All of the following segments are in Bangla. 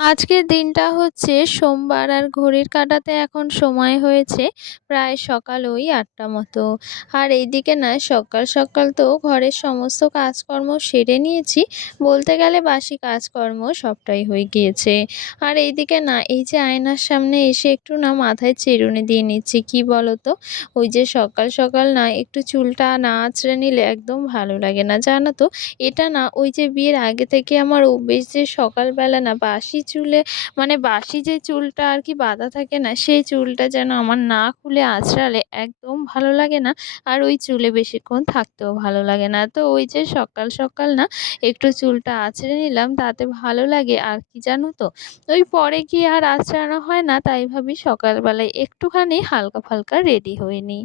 আজকের দিনটা হচ্ছে সোমবার আর ঘড়ির কাটাতে এখন সময় হয়েছে প্রায় সকাল ওই আটটা মতো। আর এইদিকে না, সকাল সকাল তো ঘরের সমস্ত কাজকর্ম সেরে নিয়েছি, বলতে গেলে বাসি কাজকর্ম সবটাই হয়ে গিয়েছে। আর এইদিকে না, এই যে আয়নার সামনে এসে একটু না মাথায় চেরুনি দিয়ে নিচ্ছি, কি তো ওই যে সকাল সকাল না একটু চুলটা না আঁচড়ে নিলে একদম ভালো লাগে না, জানো তো? এটা না ওই যে বিয়ের আগে থেকে আমার অভ্যেস যে সকালবেলা না বাসি চুলে মানে বাসি যে চুলটা আর কি বাঁধা থাকে না, সেই চুলটা যেন আমার না খুলে আঁচড়ালে একদম ভালো লাগে না। আর ওই চুলে বেশিক্ষণ থাকতেও ভালো লাগে না। তো ওই যে সকাল সকাল না একটু চুলটা আঁচড়ে নিলাম, তাতে ভালো লাগে। আর কি জানো তো, ওই পরে গিয়ে আর আঁচড়ানো হয় না, তাই ভাবি সকালবেলায় একটুখানি হালকা ফালকা রেডি হয়ে নিই।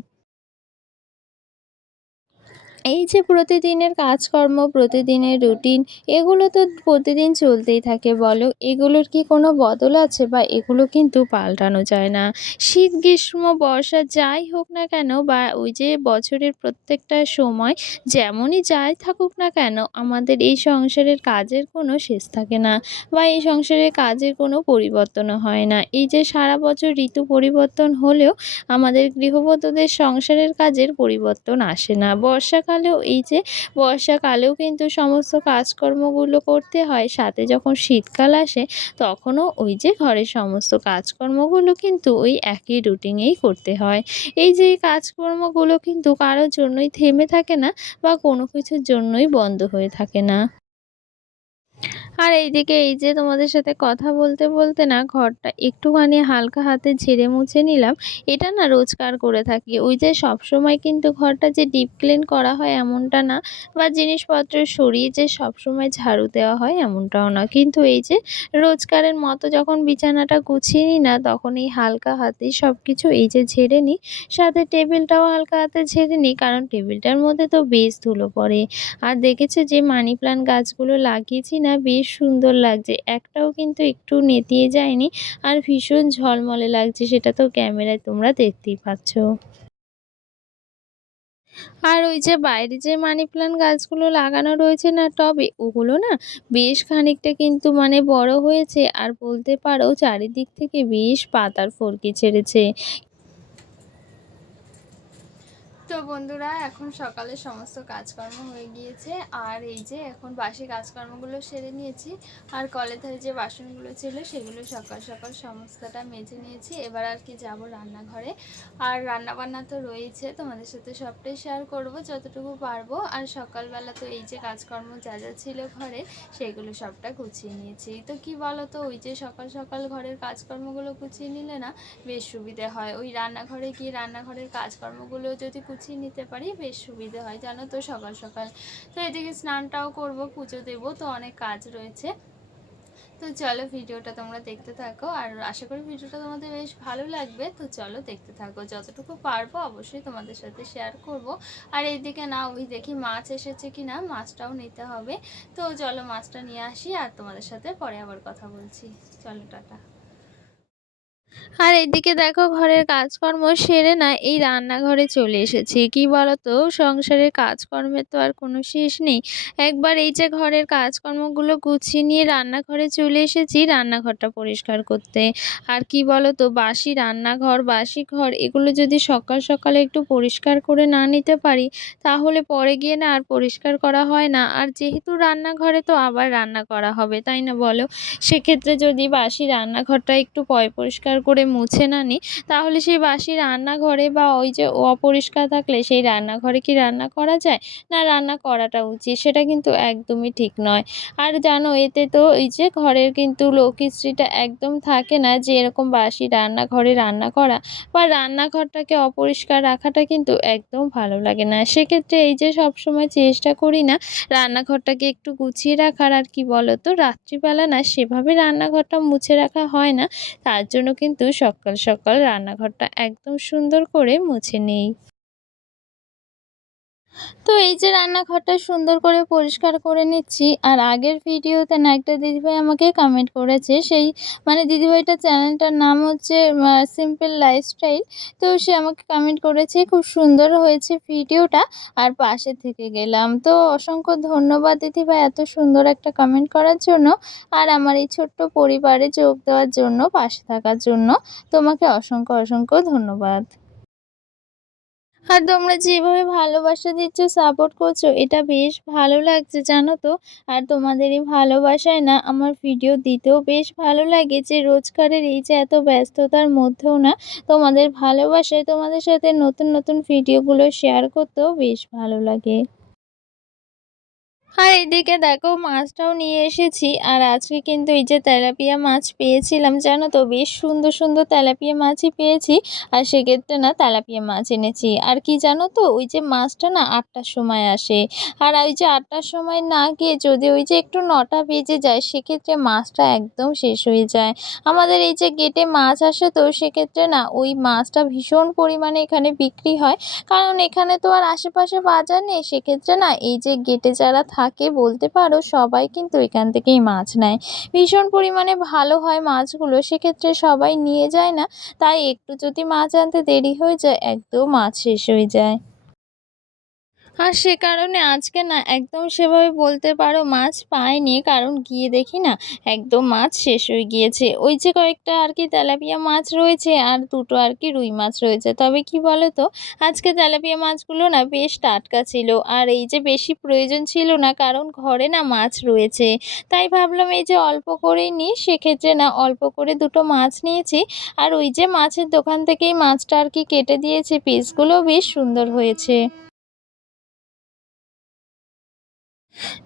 এই যে প্রতিদিনের কাজকর্ম, প্রতিদিনের রুটিন এগুলো তো প্রতিদিন চলতেই থাকে বলো। এগুলোর কি কোনো বদল আছে বা এগুলো কিন্তু পাল্টানো যায় না? শীত, গ্রীষ্ম, বর্ষা যাই হোক না কেন বা ওই যে বছরের প্রত্যেকটা সময় যেমনই যাই থাকুক না কেন, আমাদের এই সংসারের কাজের কোনো শেষ থাকে না বা এই সংসারের কাজের কোনো পরিবর্তনও হয় না। এই যে সারা বছর ঋতু পরিবর্তন হলেও আমাদের গৃহবধূদের সংসারের কাজের পরিবর্তন আসে না। বর্ষাকাল বর্ষাকালেও, এই যে বর্ষাকালেও কিন্তু সমস্ত কাজকর্মগুলো করতে হয়। সাথে যখন শীতকাল আসে, তখনও ওই যে ঘরের সমস্ত কাজকর্মগুলো কিন্তু ওই একই রুটিনেই করতে হয়। এই যে কাজকর্মগুলো কিন্তু কারোর জন্যই থেমে থাকে না বা কোনো কিছুর জন্যই বন্ধ হয়ে থাকে না। আর এইদিকে এই যে তোমাদের সাথে কথা বলতে বলতে না ঘরটা একটুখানি হালকা হাতে ঝেড়ে মুছে নিলাম। এটা না রোজকার করে থাকি। ওই যে সবসময় কিন্তু ঘরটা যে ডিপ ক্লিন করা হয় এমনটা না বা জিনিসপত্র সরিয়ে যে সবসময় ঝাড়ু দেওয়া হয় এমনটাও না। কিন্তু এই যে রোজকারের মতো যখন বিছানাটা গুছিয়ে নিই না, তখন এই হালকা হাতেই সব কিছু এই যে ঝেড়ে নিই সাথে টেবিলটাও হালকা হাতে ঝেড়ে নিই কারণ টেবিলটার মধ্যে তো বেশ ধুলো পড়ে। আর দেখেছে যে মানি প্লান্ট গাছগুলো লাগিয়েছি না, বেশ সুন্দর লাগছে। একটাও কিন্তু একটু নেতিয়ে যায়নি আর ভীষণ ঝলমলে লাগছে, সেটা তো ক্যামেরায় তোমরা দেখতেই পাচ্ছ। আর ওই যে বাইরে যে মানি প্লান্ট গাছগুলো লাগানো রয়েছে না টবে, ওগুলো না বেশ খানিকটা কিন্তু মানে বড় হয়েছে আর বলতে পারো চারিদিক থেকে বেশ পাতার ফরকি ছেড়েছে। তো বন্ধুরা, এখন সকালে সমস্ত কাজকর্ম হয়ে গিয়েছে। আর এই যে এখন বাসি কাজকর্মগুলো সেরে নিয়েছি। আর কলে ধারে যে বাসনগুলো ছিল সেগুলো সকাল সকাল সমস্তটা মেজে নিয়েছি। এবার আর কি যাব রান্নাঘরে। আর রান্নাবান্না তো রয়েছে, তোমাদের সাথে সবটাই শেয়ার করব যতটুকু পারব। আর সকালবেলা তো এই যে কাজকর্ম যা যা ছিল ঘরে, সেগুলো সবটা গুছিয়ে নিয়েছি। তো কি বলো তো ওই যে সকাল সকাল ঘরের কাজকর্মগুলো গুছিয়ে নিলে না বেশ সুবিধে হয়। ওই রান্নাঘরে গিয়ে রান্নাঘরের কাজকর্মগুলো যদি গুছিয়ে নিতে পারি, বেশ সুবিধে হয়, জানো তো সকাল সকাল। তো এদিকে স্নানটাও করব, পুজো দেবো, তো অনেক কাজ রয়েছে। তো চলো ভিডিওটা তোমরা দেখতে থাকো, আর আশা করি ভিডিওটা তোমাদের বেশ ভালো লাগবে। তো চলো দেখতে থাকো, যতটুকু পারব অবশ্যই তোমাদের সাথে শেয়ার করব। আর এইদিকে না, ওই দেখি মাছ এসেছে কি না মাছটাও নিতে হবে। তো চলো মাছটা নিয়ে আসি, আর তোমাদের সাথে পরে আবার কথা বলছি। চলো, টাটা। আর এদিকে দেখো ঘরের কাজকর্ম সেরে না এই রান্নাঘরে চলে এসেছি। কি বলতো? সংসারের কাজকর্মের তো আর কোনো শেষ নেই। একবার এই যে ঘরের কাজকর্মগুলো গুছিয়ে নিয়ে রান্নাঘরে চলে এসেছি, রান্নাঘরটা পরিষ্কার করতে। আর কি বলতো? বাসি রান্নাঘর, বাসি ঘর, এগুলো যদি সকাল সকালে একটু পরিষ্কার করে না নিতে পারি, তাহলে পরে গিয়ে না আর পরিষ্কার করা হয় না। আর যেহেতু রান্নাঘরে তো আবার রান্না করা হবে, তাই না বলো? সেক্ষেত্রে যদি বাসি রান্নাঘরটা একটু পয় পরিষ্কার করে মুছে না নিই তাহলে সেই বাসি রান্নাঘরে বা ওই যে অপরিষ্কার থাকলে সেই রান্নাঘরে কি রান্না করা যায়? না, রান্না করাটা উচিত, সেটা কিন্তু একদমই ঠিক নয়। আর জানো, এতে তো এই যে ঘরের কিন্তু লক্ষ্মীশ্রীটা একদম থাকে না যে এরকম বাসি রান্নাঘরে রান্না করা বা রান্নাঘরটাকে অপরিষ্কার রাখাটা কিন্তু একদম ভালো লাগে না। সেক্ষেত্রে এই যে সবসময় চেষ্টা করি না রান্নাঘরটাকে একটু গুছিয়ে রাখার, আর কি বলো তো রাত্রিবেলা না সেভাবে রান্নাঘরটা মুছে রাখা হয় না, তার জন্য কিন্তু সকাল সকাল রান্নাঘরটা একদম সুন্দর করে মুছে নিই। তো এই যে রান্নাঘরটা সুন্দর করে পরিষ্কার করে নিচ্ছি, আর আগের ভিডিওতে না একটা দিদিভাই আমাকে কমেন্ট করেছে, সেই মানে দিদিভাইটার চ্যানেলটার নাম হচ্ছে সিম্পল লাইফস্টাইল তো সে আমাকে কমেন্ট করেছে, খুব সুন্দর হয়েছে ভিডিওটা, আর পাশে থেকে গেলাম। তো অসংখ্য ধন্যবাদ দিদিভাই এত সুন্দর একটা কমেন্ট করার জন্য, আর আমার এই ছোট্ট পরিবারে যোগ দেওয়ার জন্য, পাশে থাকার জন্য, তোমাকে অসংখ্য অসংখ্য ধন্যবাদ। আর তোমরা যেভাবে ভালোবাসা দিচ্ছ সাপোর্ট করছ, এটা বেশ ভালো লাগছে, জানো তো? আর তোমাদের এই ভালোবাসায় না, আমার ভিডিও দিতেও বেশ ভালো লাগে যে রোজকারের এই যে এত ব্যস্ততার মধ্যেও না, তোমাদের ভালোবাসায় তোমাদের সাথে নতুন নতুন ভিডিওগুলো শেয়ার করতেও বেশ ভালো লাগে। আর এদিকে দেখো মাছটাও নিয়ে এসেছি। আর আজকে কিন্তু এই যে তেলাপিয়া মাছ পেয়েছিলাম, জানো তো? বেশ সুন্দর সুন্দর তেলাপিয়া মাছই পেয়েছি। আর সেক্ষেত্রে না তেলাপিয়া মাছ এনেছি। আর কি জানো তো? ওই যে মাছটা না আটটার সময় আসে। আর ওই যে আটটার সময় না গিয়ে যদি ওই যে একটু নটা বেজে যায়, সেক্ষেত্রে মাছটা একদম শেষ হয়ে যায়। আমাদের এই যে গেটে মাছ আসে তো, সেক্ষেত্রে না ওই মাছটা ভীষণ পরিমাণে এখানে বিক্রি হয়। কারণ এখানে তো আর আশেপাশে বাজার নেই, সেক্ষেত্রে না এই যে গেটে যারা থাকে, বলতে পারো সবাই কিন্তু এখান থেকেই মাছ নেয়। ভীষণ পরিমাণে ভালো হয় মাছগুলো, সেক্ষেত্রে সবাই নিয়ে যায় না। তাই একটু যদি মাছ আনতে দেরি হয়ে যায়, একদম মাছ শেষ হয়ে যায়। আর সে কারণে আজকে না একদম সেভাবে বলতে পারো মাছ পাইনি। কারণ গিয়ে দেখি না একদম মাছ শেষ হয়ে গিয়েছে। ওই যে কয়েকটা আর কি তেলাপিয়া মাছ রয়েছে আর দুটো আর কি রুই মাছ রয়েছে। তবে কি বলো তো আজকে তেলাপিয়া মাছগুলো না বেশ টাটকা ছিল। আর এই যে বেশি প্রয়োজন ছিল না, কারণ ঘরে না মাছ রয়েছে। তাই ভাবলাম এই যে অল্প করেই নিই, সেক্ষেত্রে না অল্প করে দুটো মাছ নিয়েছি। আর ওই যে মাছের দোকান থেকেই মাছটা আর কি কেটে দিয়েছে, পিসগুলো বেশ সুন্দর হয়েছে।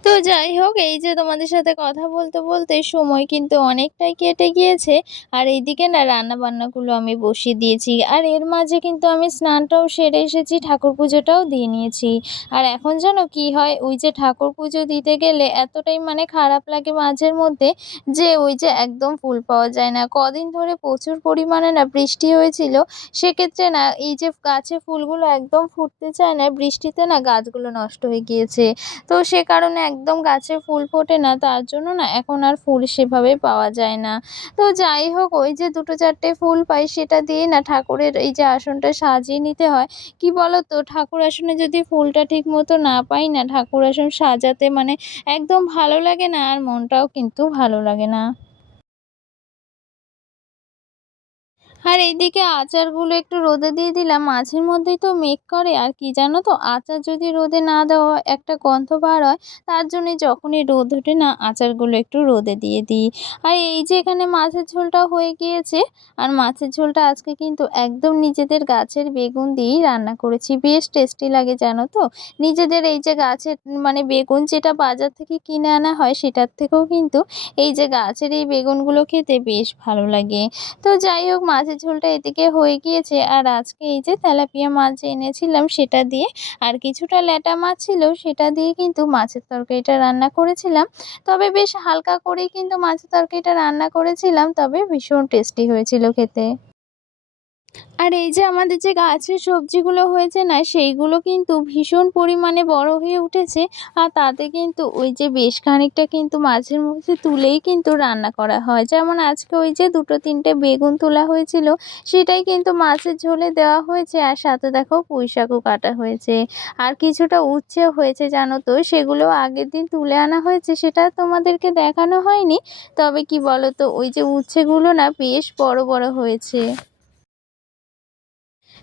তো যাই হোক, এই যে তোমাদের সাথে কথা বলতে বলতে সময় কিন্তু অনেকটাই কেটে গিয়েছে। আর এইদিকে না রান্না বান্নাগুলো আমি বসিয়ে দিয়েছি। আর এর মাঝে কিন্তু আমি স্নানটাও সেরে এসেছি, ঠাকুর পুজোটাও দিয়ে নিয়েছি। আর এখন যেন কি হয়, ওই যে ঠাকুর পুজো দিতে গেলে এতটাই মানে খারাপ লাগে মাঝের মধ্যে যে ওই যে একদম ফুল পাওয়া যায় না। কদিন ধরে প্রচুর পরিমাণে না বৃষ্টি হয়েছিল, সেক্ষেত্রে না এই যে গাছে ফুলগুলো একদম ফুটতে চায় না, বৃষ্টিতে না গাছগুলো নষ্ট হয়ে গিয়েছে। তো সে কারণে একদম গাছে ফুল ফোটে না, তার জন্য না এখন আর ফুল সেভাবে পাওয়া যায় না। তো যাই হোক, ওই যে দুটো চারটে ফুল পাই সেটা দিয়ে না ঠাকুরের এই যে আসনটা সাজিয়ে নিতে হয়। কি বলো তো ঠাকুর আসনে যদি ফুলটা ঠিক মতো না পাই না, ঠাকুর আসন সাজাতে মানে একদম ভালো লাগে না আর মনটাও কিন্তু ভালো লাগে না। আর এইদিকে আচারগুলো একটু রোদে দিয়ে দিলাম। মাঝের মধ্যেই তো মেঘ করে, আর কি জানো তো? আচার যদি রোদে না দেওয়া একটা গন্ধ বার হয়, তার জন্যে যখনই রোদ ওঠে না, আচারগুলো একটু রোদে দিয়ে দিই। আর এই যে এখানে মাছের ঝোলটা হয়ে গিয়েছে, আর মাছের ঝোলটা আজকে কিন্তু একদম নিজেদের গাছের বেগুন দিয়েই রান্না করেছি। বেশ টেস্টি লাগে, জানো তো? নিজেদের এই যে গাছের মানে বেগুন যেটা বাজার থেকে কিনে আনা হয়, সেটার থেকেও কিন্তু এই যে গাছের এই বেগুনগুলো খেতে বেশ ভালো লাগে। তো যাই হোক, মাছের ঝোলটা এদিকে হয়ে গিয়েছে। আর আজকে এই যে তেলাপিয়া মাছ যে এনেছিলাম সেটা দিয়ে আর কিছুটা ল্যাটা মাছ ছিল সেটা দিয়ে কিন্তু মাছের তরকারিটা রান্না করেছিলাম। তবে বেশ হালকা করেই কিন্তু মাছের তরকারিটা রান্না করেছিলাম, তবে ভীষণ টেস্টি হয়েছিল খেতে। আর এই যে আমাদের যে গাছের সবজিগুলো হয়েছে না, সেইগুলো কিন্তু ভীষণ পরিমাণে বড় হয়ে উঠেছে। আর তাতে কিন্তু ওই যে বেশ খানিকটা কিন্তু মাঝের মধ্যে তুলেই কিন্তু রান্না করা হয়। যেমন আজকে ওই যে দুটো তিনটে বেগুন তোলা হয়েছিল, সেটাই কিন্তু মাছের ঝোলে দেওয়া হয়েছে। আর সাথে দেখো পুঁইশাকও কাটা হয়েছে। আর কিছুটা উচ্ছে হয়েছে, জানো তো? সেগুলো আগের দিন তুলে আনা হয়েছে, সেটা তোমাদেরকে দেখানো হয়নি। তবে কি বলো তো ওই যে উচ্ছেগুলো না বেশ বড় বড় হয়েছে।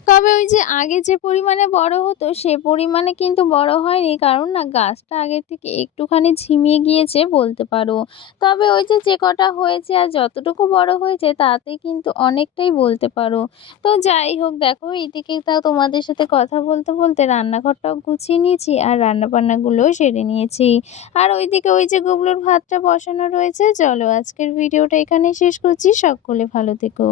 তবে ওই যে আগে যে পরিমাণে বড় হতো, সে পরিমাণে কিন্তু বড় হয়নি। কারণ না, গাছটা আগের থেকে একটুখানি ঝিমিয়ে গিয়েছে বলতে পারো। তবে ওই যে যে কটা হয়েছে আর যতটুকু বড় হয়েছে, তাতে কিন্তু অনেকটাই বলতে পারো। তো যাই হোক, দেখো এইদিকে তাও তোমাদের সাথে কথা বলতে বলতে রান্নাঘরটাও গুছিয়ে নিয়েছি আর রান্নাবান্নাগুলোও সেরে নিয়েছি। আর ওইদিকে ওই যে গুবলুর ভাতটা বসানো রয়েছে, চলো আজকের ভিডিওটা এখানে শেষ করছি। সকলে ভালো থেকো।